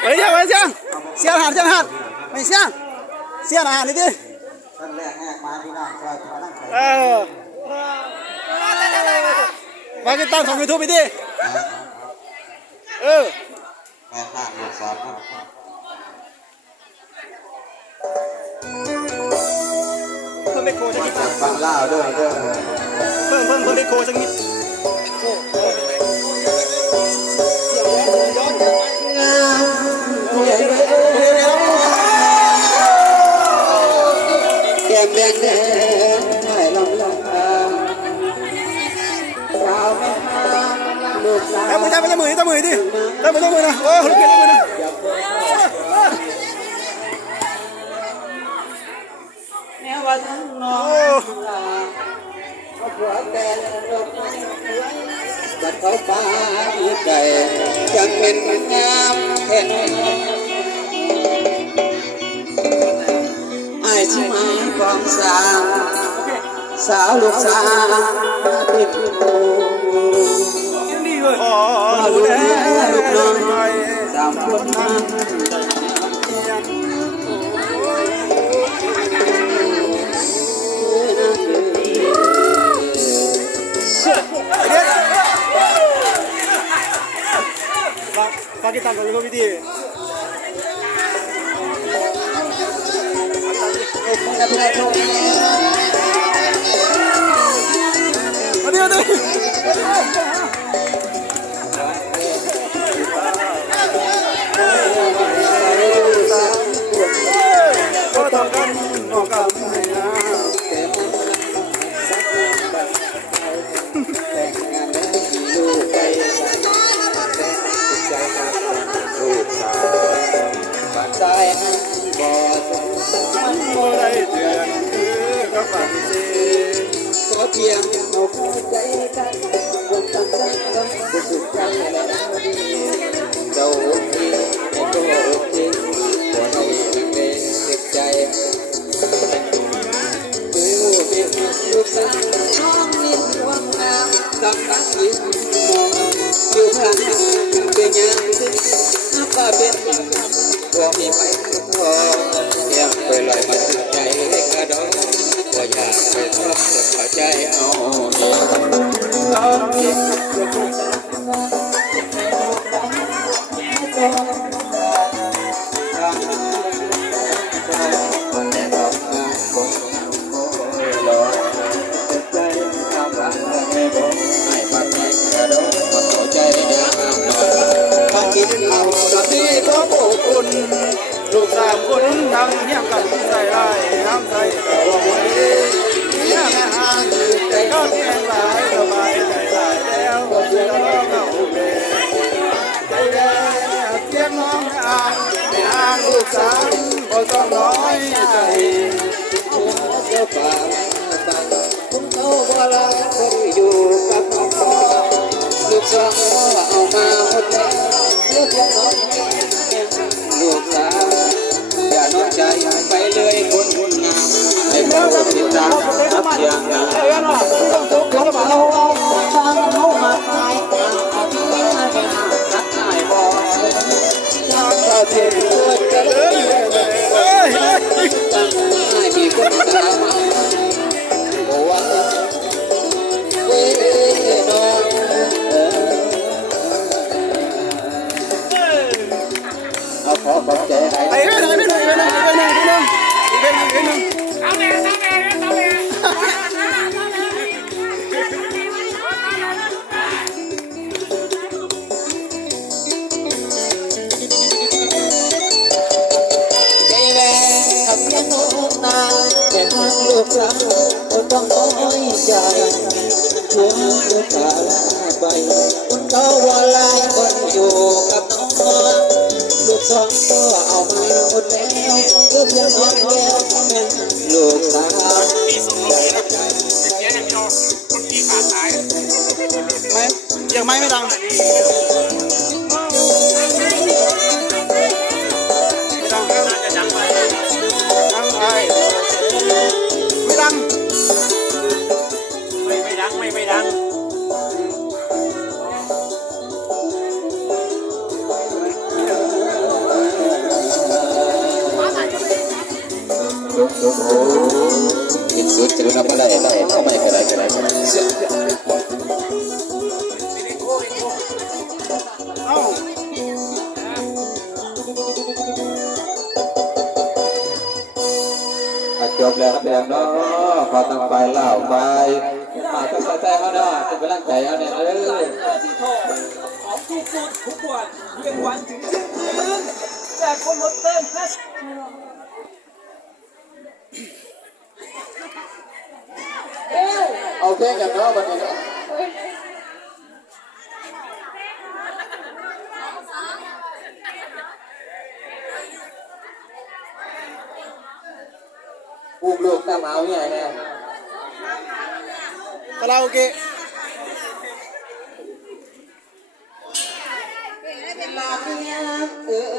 เดี๋ยวเสียงเสียงหันเสียงหันไม่เสียงเสียงหันนี่ดิตั้กแหกมาที่นั่งอยมานั่งคเออมาติดามของยูทูบไปดิเออแม่ข้างลูกสาวเพิ่มไมโครสักนิดเพิ่มเพิ่มเพิ่มไมโครสักนิด Em mười tay, tay mười đi, tay mười đi. Em mười, tay mười nè Ô, lúc kia tay mười nè Nếu bà thân nó là Có cửa bè được Bật khẩu phá như cày Chẳng mình กองสาว สาวลูกสาวติดโพ่อลูกแม่ลูกน้องสามคนมาปากีสถานของพี่ดี กำลังลงแล้ว chiêng màu khu cháy cắt Quân tăng sắc cấm Được sự chay là nó đi Đầu ốc đi Mẹ cô ốc đi Của này mình về Được chay Với mùa việc Được sắc Nóng nhìn quang nam Tầm bác nhìn mòn Yêu hàng Về nhà Nước bà ลูกสามคนทั้งเฮียงกันใส่ได้น้ำใส่แต่ว่า Just ยังโน้มนานแต่ทางลูกสาวคนต้องน้อยใจหัวเดือตาลาไปคนเขาว่าลายคนอยู่กับน้องลูกสองก็เอามาหมดแล้วเพื่อเพียงน้องแก้วเป็นลูกสาวปีส่งปีนะเสียอย่างเดียวคนปีขาดสายไม่ยังไม่ไม่ดัง สุขสุขโอ้กินสุดจะรู้นับว่าได้ได้เข้าไม่ก็ได้ก็ได้เสียเอ้าจบแล้วแบบเนาะขอตั้งไฟเล่าไปมาต้องใจเขาเนาะเป็นกำลังใจเขาเนี่ยเออที่โทของทุกสุดทุกวันเรียงวันถึงสิ้นคืนแต่คนหมดเติมแค่ เอาเพลงกันเนาะวันนี้เนาะ อุ้มลูกตามหาเมียเนี่ย คาราโอเกะ ลาเมียเอ้ย